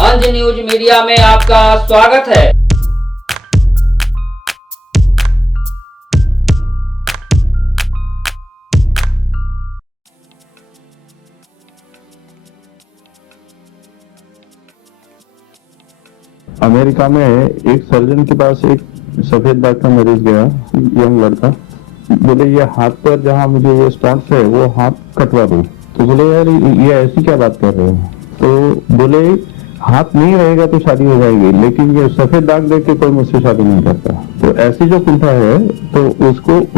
अंज news media में आपका स्वागत है। अमेरिका में एक सर्जन के पास एक सफेद दाग का मरीज गया, यंग लड़का। बोले ये हाथ पर जहाँ मुझे ये स्पॉट्स है वो हाथ कटवा दो। तो बोले यार ये ऐसी क्या बात कर रहे हो। तो बोले हाथ नहीं रहेगा तो शादी हो जाएगी, लेकिन ये सफेद दाग देख के कोई मुझसे शादी नहीं करता। तो ऐसी जो कुंठा है तो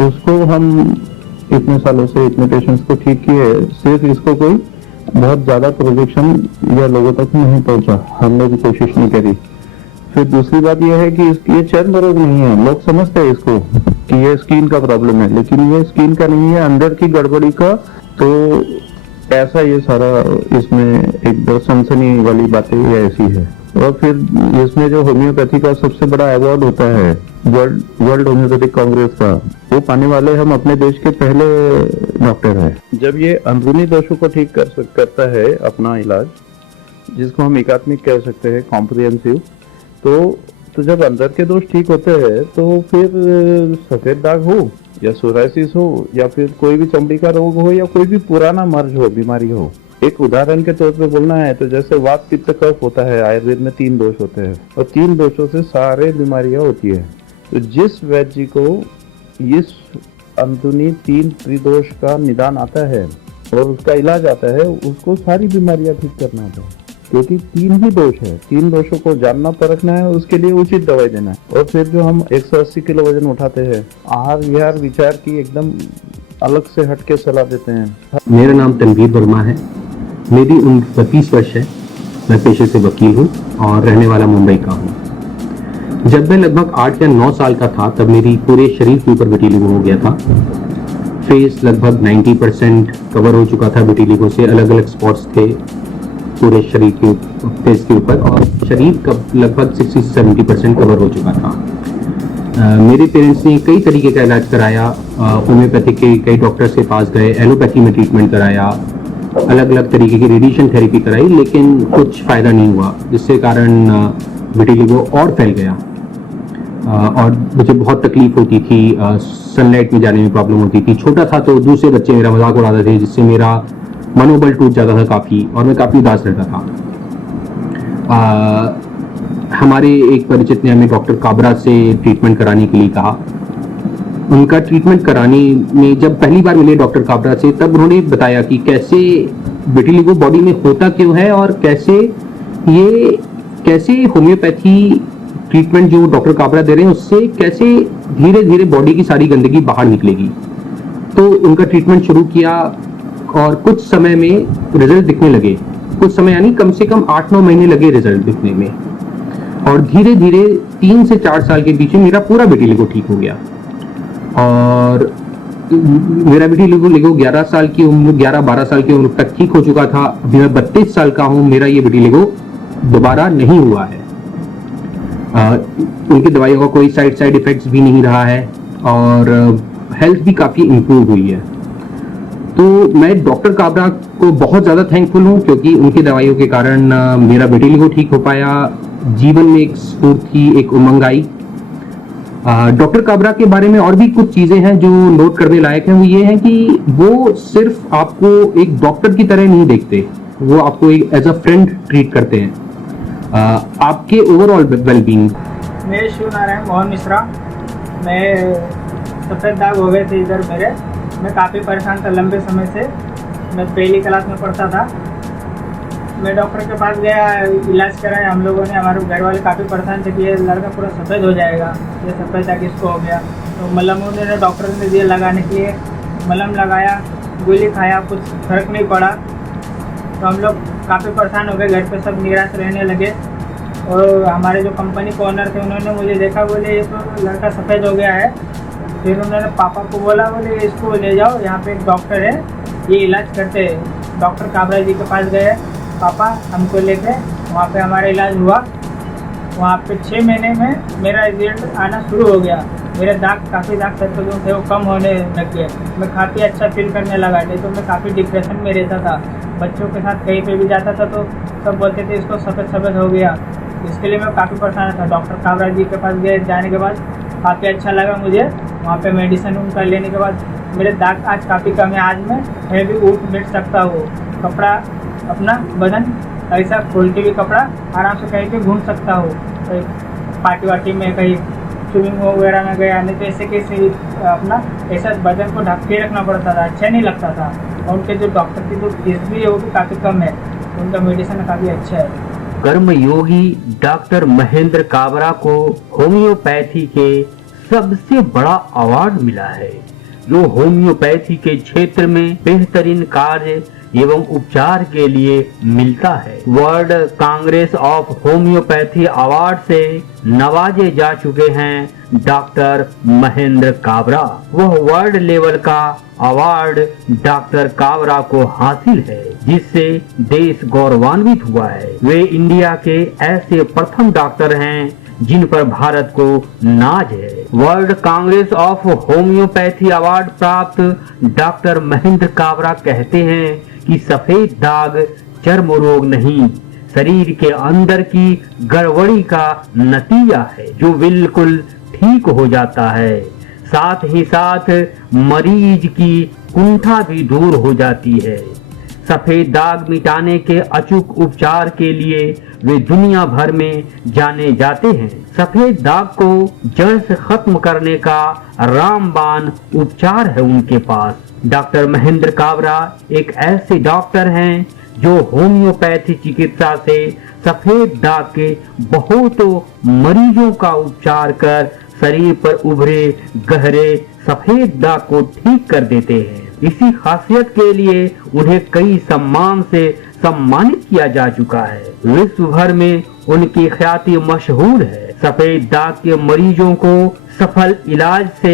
उसको हम इतने सालों से इतने पेशेंट्स को ठीक किए, सिर्फ इसको कोई बहुत ज्यादा प्रोजेक्शन या लोगों तक नहीं पहुंचा, हमने भी कोशिश नहीं करी। फिर दूसरी बात यह है कि ये चर्म रोग नहीं है। लोग समझते हैं इसको कि ये स्किन का प्रॉब्लम है, लेकिन ये स्किन का नहीं है, अंदर की गड़बड़ी का। तो ऐसा ये सारा इसमें एक सनसनी वाली बातें ये ऐसी है। और फिर इसमें जो होम्योपैथी का सबसे बड़ा अवार्ड होता है वर्ल्ड होम्योपैथिक कांग्रेस का, वो पाने वाले हम अपने देश के पहले डॉक्टर हैं। जब ये अंदरूनी दोषों को ठीक करता है अपना इलाज, जिसको हम एकात्मिक कह सकते हैं, कॉम्प्रिहेंसिव, तो जब अंदर के दोष ठीक होते हैं तो फिर सफेद दाग हो या सोराइसिस हो या फिर कोई भी चमड़ी का रोग हो या कोई भी पुराना मर्ज हो, बीमारी हो। एक उदाहरण के तौर पे बोलना है तो जैसे वात पित्त कफ होता है, आयुर्वेद में 3 दोष होते हैं और 3 दोषों से सारे बीमारियां होती है। तो जिस वैद्य जी को इस अंदरूनी 3 त्रिदोष का निदान आता है और उसका इलाज आता है, उसको सारी बीमारियां ठीक करना आता है, क्योंकि 3 ही दोष है। 3 दोषों को जानना परखना है, उसके लिए उचित दवाई देना है। और फिर जो हम 180 किलो वजन उठाते हैं, आहार विहार विचार की एकदम अलग से हटके सलाह देते हैं। मेरा नाम तनवीर वर्मा है, मेरी उम्र 32 वर्ष है। मैं पेशे से वकील हूँ और रहने वाला मुंबई का हूँ। जब मैं लगभग 8 या 9 साल का था तब मेरी पूरे शरीर के ऊपर विटिलिगो हो गया था। फेस लगभग 90% कवर हो चुका था विटिलिगो से। अलग अलग स्पॉट्स थे पूरे शरीर के फेस के ऊपर और शरीर का लगभग 60-70% कवर हो चुका था। मेरे पेरेंट्स ने कई तरीके का इलाज कराया, होम्योपैथिक के कई डॉक्टर के पास गए, एलोपैथी में ट्रीटमेंट कराया, अलग अलग तरीके की रेडिएशन थेरेपी कराई, लेकिन कुछ फायदा नहीं हुआ, जिससे कारण विटिलिगो और फैल गया। और मुझे बहुत तकलीफ होती थी, सनलाइट में जाने में प्रॉब्लम होती थी। छोटा था तो दूसरे बच्चे मेरा मजाक उड़ाते थे, जिससे मेरा मनोबल टूट जाता था काफ़ी और मैं काफ़ी उदास रहता था। हमारे एक परिचित ने हमें डॉक्टर काबरा से ट्रीटमेंट कराने के लिए कहा। उनका ट्रीटमेंट कराने में जब पहली बार मिले डॉक्टर काबरा से, तब उन्होंने बताया कि कैसे विटिलिगो बॉडी में होता क्यों है और कैसे होम्योपैथी ट्रीटमेंट जो डॉक्टर काबरा दे रहे हैं उससे कैसे धीरे धीरे बॉडी की सारी गंदगी बाहर निकलेगी। तो उनका ट्रीटमेंट शुरू किया और कुछ समय में रिजल्ट दिखने लगे। कुछ समय यानी कम से कम 8-9 महीने लगे रिजल्ट दिखने में, और धीरे धीरे 3 से 4 साल के बीच में मेरा पूरा विटिलिगो ठीक हो गया। और मेरा विटिलिगो 11 साल की उम्र, 11-12 साल की उम्र तक ठीक हो चुका था। अभी मैं 32 साल का हूँ, मेरा ये विटिलिगो दोबारा नहीं हुआ है। उनकी दवाइयों का कोई साइड इफेक्ट्स भी नहीं रहा है और हेल्थ भी काफ़ी इम्प्रूव हुई है। तो मैं डॉक्टर काबरा को बहुत ज़्यादा थैंकफुल हूँ, क्योंकि उनकी दवाइयों के कारण मेरा विटिलिगो ठीक हो पाया, जीवन में एक स्फूर्ति, एक उमंग आई। डॉक्टर काबरा के बारे में और भी कुछ चीज़ें हैं जो नोट करने लायक हैं। वो ये है कि वो सिर्फ आपको एक डॉक्टर की तरह नहीं देखते, वो आपको एक एज अ फ्रेंड ट्रीट करते हैं। आपके ओवरऑल वेलबींग। मैं शिव नारायण मोहन मिश्रा। मैं सफ़ेद दाग हो गए थे इधर मेरे, मैं काफ़ी परेशान था लंबे समय से। मैं पहली क्लास में पढ़ता था। मैं डॉक्टर के पास गया, इलाज कराया हम लोगों ने। हमारे घर वाले काफ़ी परेशान थे कि ये लड़का पूरा सफ़ेद हो जाएगा, ये सफ़ेद दाग इसको हो गया। तो मलम उन्होंने डॉक्टर ने दिए लगाने के लिए, मलम लगाया, गोली खाया, कुछ फर्क नहीं पड़ा। तो हम लोग काफ़ी परेशान हो गए, घर पे सब निराश रहने लगे। और हमारे जो कंपनी के ओनर थे उन्होंने मुझे देखा, बोले ये तो लड़का सफ़ेद हो गया है। फिर उन्होंने पापा को बोला, बोले इसको ले जाओ, यहाँ पे एक डॉक्टर है, ये इलाज करते हैं। डॉक्टर काबरा जी के पास गए, पापा हमको लेके वहाँ पे हमारा इलाज हुआ। वहाँ पे 6 महीने में मेरा रिजल्ट आना शुरू हो गया। मेरे काफ़ी दाग सर्कल जो थे वो कम होने लग गए। मैं काफ़ी अच्छा फील करने लगा। नहीं तो मैं काफ़ी डिप्रेशन में रहता था। बच्चों के साथ कहीं पे भी जाता था तो सब बोलते थे इसको सफ़ेद हो गया। इसके लिए मैं काफ़ी परेशान था। डॉक्टर काबरा जी के पास गए, जाने के बाद काफ़ी अच्छा लगा मुझे। वहाँ पे मेडिसिन उनका लेने के बाद मेरे दाग आज काफ़ी कम है। आज मैं भी उठ बैठ सकता हूँ। कपड़ा अपना बदन ऐसा खोल के भी कपड़ा आराम से कहीं पे घूम सकता हूँ। कहीं पार्टी वार्टी में, कहीं स्विमिंग वगैरह में गया, नहीं तो ऐसे कैसे अपना ऐसा बदन को ढक के रखना पड़ता था, अच्छा नहीं लगता था। और उनके जो डॉक्टर की जो फीस भी है वो भी काफ़ी कम है। उनका मेडिसिन काफ़ी अच्छा है। कर्मयोगी डॉक्टर महेंद्र काबरा को होम्योपैथी के सबसे बड़ा अवार्ड मिला है, जो होम्योपैथी के क्षेत्र में बेहतरीन कार्य एवं उपचार के लिए मिलता है। World Congress of homeopathy award से नवाजे जा चुके हैं डॉक्टर महेंद्र काबरा। वह वर्ल्ड लेवल का अवार्ड डॉक्टर काबरा को हासिल है, जिससे देश गौरवान्वित हुआ है। वे इंडिया के ऐसे प्रथम डॉक्टर हैं जिन पर भारत को नाज है। World Congress of homeopathy award प्राप्त डॉक्टर महेंद्र काबरा कहते हैं कि सफेद दाग चर्म रोग नहीं, शरीर के अंदर की गड़बड़ी का नतीजा है, जो बिल्कुल ठीक हो जाता है। साथ ही साथ मरीज की कुंठा भी दूर हो जाती है। सफेद दाग मिटाने के अचूक उपचार के लिए वे दुनिया भर में जाने जाते हैं। सफेद दाग को जड़ से खत्म करने का रामबाण उपचार है उनके पास। डॉक्टर महेंद्र काबरा एक ऐसे डॉक्टर हैं जो होम्योपैथी चिकित्सा से सफेद दाग के बहुतों मरीजों का उपचार कर शरीर पर उभरे गहरे सफेद दाग को ठीक कर देते हैं। इसी खासियत के लिए उन्हें कई सम्मान से सम्मानित किया जा चुका है। विश्व भर में उनकी ख्याति मशहूर है। सफेद दाग के मरीजों को सफल इलाज से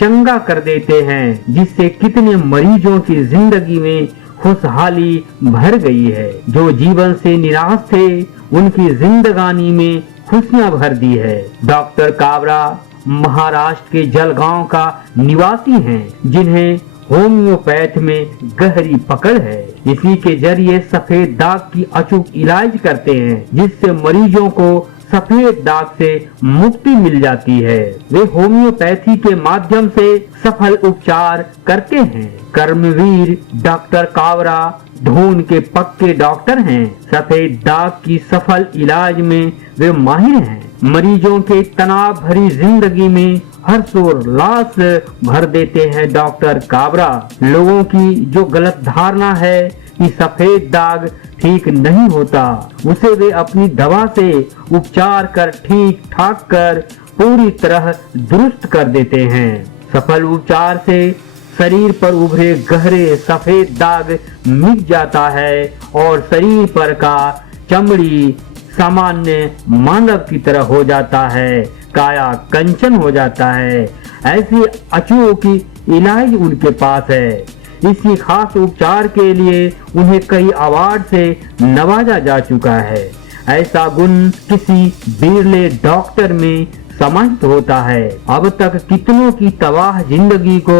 चंगा कर देते हैं, जिससे कितने मरीजों की जिंदगी में खुशहाली भर गई है। जो जीवन से निराश थे उनकी जिंदगानी में खुशियां भर दी है। डॉक्टर काबरा महाराष्ट्र के जलगांव का निवासी हैं, जिन्हें होम्योपैथ में गहरी पकड़ है। इसी के जरिए सफेद दाग की अचूक इलाज करते हैं, जिससे मरीजों को सफेद दाग से मुक्ति मिल जाती है। वे होम्योपैथी के माध्यम से सफल उपचार करते हैं। कर्मवीर डॉक्टर काबरा धून के पक्के डॉक्टर हैं। सफेद दाग की सफल इलाज में वे माहिर हैं। मरीजों के तनाव भरी जिंदगी में हर्षोल्लास भर देते हैं डॉक्टर काबरा। लोगों की जो गलत धारणा है कि सफेद दाग ठीक नहीं होता, उसे वे अपनी दवा से उपचार कर ठीक ठाक कर पूरी तरह दुरुस्त कर देते हैं। सफल उपचार से शरीर पर उभरे गहरे सफेद दाग मिट जाता है और शरीर पर का चमड़ी सामान्य मानव की तरह हो जाता है, काया कंचन हो जाता है। ऐसी अचूक इलाज उनके पास है। इसी खास उपचार के लिए उन्हें कई अवार्ड से नवाजा जा चुका है। ऐसा गुण किसी बिरले डॉक्टर में समाहित होता है। अब तक कितनों की तबाह जिंदगी को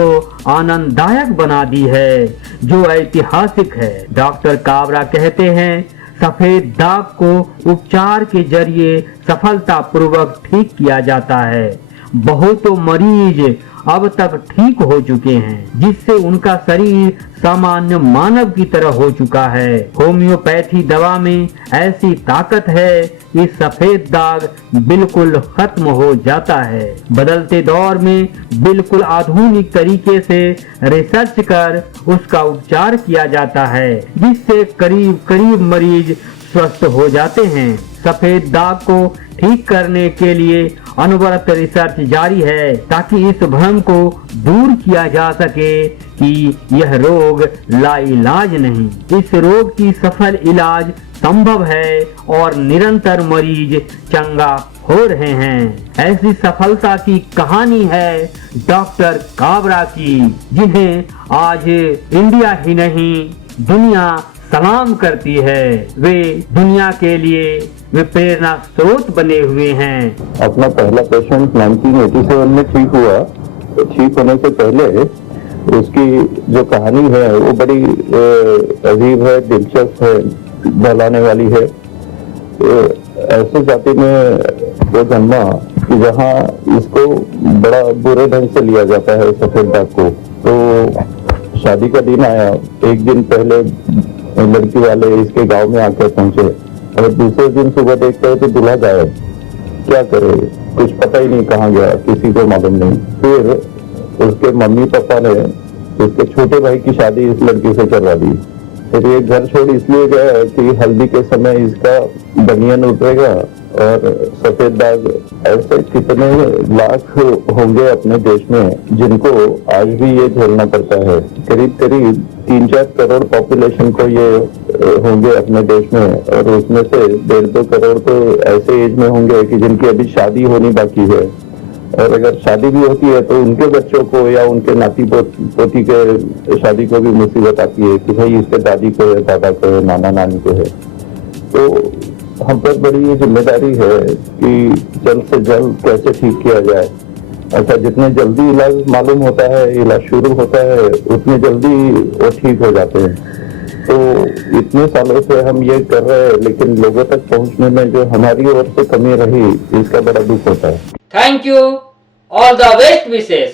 आनंददायक बना दी है, जो ऐतिहासिक है। डॉक्टर काबरा कहते हैं, सफेद दाग को उपचार के जरिए सफलतापूर्वक ठीक किया जाता है। बहुतों मरीज अब तक ठीक हो चुके हैं, जिससे उनका शरीर सामान्य मानव की तरह हो चुका है। होम्योपैथी दवा में ऐसी ताकत है कि सफेद दाग बिल्कुल खत्म हो जाता है। बदलते दौर में बिल्कुल आधुनिक तरीके से रिसर्च कर उसका उपचार किया जाता है, जिससे करीब करीब मरीज स्वस्थ हो जाते हैं। सफेद दाग को ठीक करने के लिए अनवरत रिसर्च जारी है, ताकि इस भ्रम को दूर किया जा सके कि यह रोग लाइलाज नहीं। इस रोग की सफल इलाज संभव है और निरंतर मरीज चंगा हो रहे हैं। ऐसी सफलता की कहानी है डॉक्टर काबरा की, जिन्हें आज इंडिया ही नहीं दुनिया सलाम करती है। वे दुनिया के लिए वे प्रेरणा स्रोत बने हुए हैं। अपना पहला पेशेंट 1987 में ठीक हुआ। ठीक होने से पहले उसकी जो कहानी है वो बड़ी अजीब है, दिलचस्प है, बहलाने वाली है। ऐसे जाति में वो जन्मा कि जहाँ इसको बड़ा बुरे ढंग से लिया जाता है सफेद दाग को। तो शादी का दिन आया, एक दिन पहले लड़की वाले इसके गांव में आकर पहुंचे और दूसरे दिन सुबह देखते हैं तो दूल्हा गायब। क्या करे, कुछ पता ही नहीं कहाँ गया, किसी को मालूम नहीं। फिर उसके मम्मी पापा ने उसके छोटे भाई की शादी इस लड़की से करवा दी। फिर ये घर छोड़ इसलिए गया कि हल्दी के समय इसका बनियान उतरेगा और सफेद दाग। ऐसे कितने लाख होंगे अपने देश में जिनको आज भी ये झेलना पड़ता है। करीब 3-4 करोड़ पॉपुलेशन को ये होंगे अपने देश में, और उसमें से 1.5-2 करोड़ तो ऐसे एज में होंगे कि जिनकी अभी शादी होनी बाकी है। और अगर शादी भी होती है तो उनके बच्चों को या उनके नाती पोती के शादी को भी मुसीबत आती है कि भाई इसके दादी को है, दादा को है, नाना नानी को है। तो हम पर बड़ी ये जिम्मेदारी है कि जल्द से जल्द कैसे ठीक किया जाए। अच्छा, जितने जल्दी इलाज मालूम होता है, इलाज शुरू होता है, उतने जल्दी वो ठीक हो जाते हैं। तो इतने सालों से हम ये कर रहे हैं, लेकिन लोगों तक पहुंचने में जो हमारी ओर से कमी रही, इसका बड़ा दुख होता है। Thank you, all the best wishes.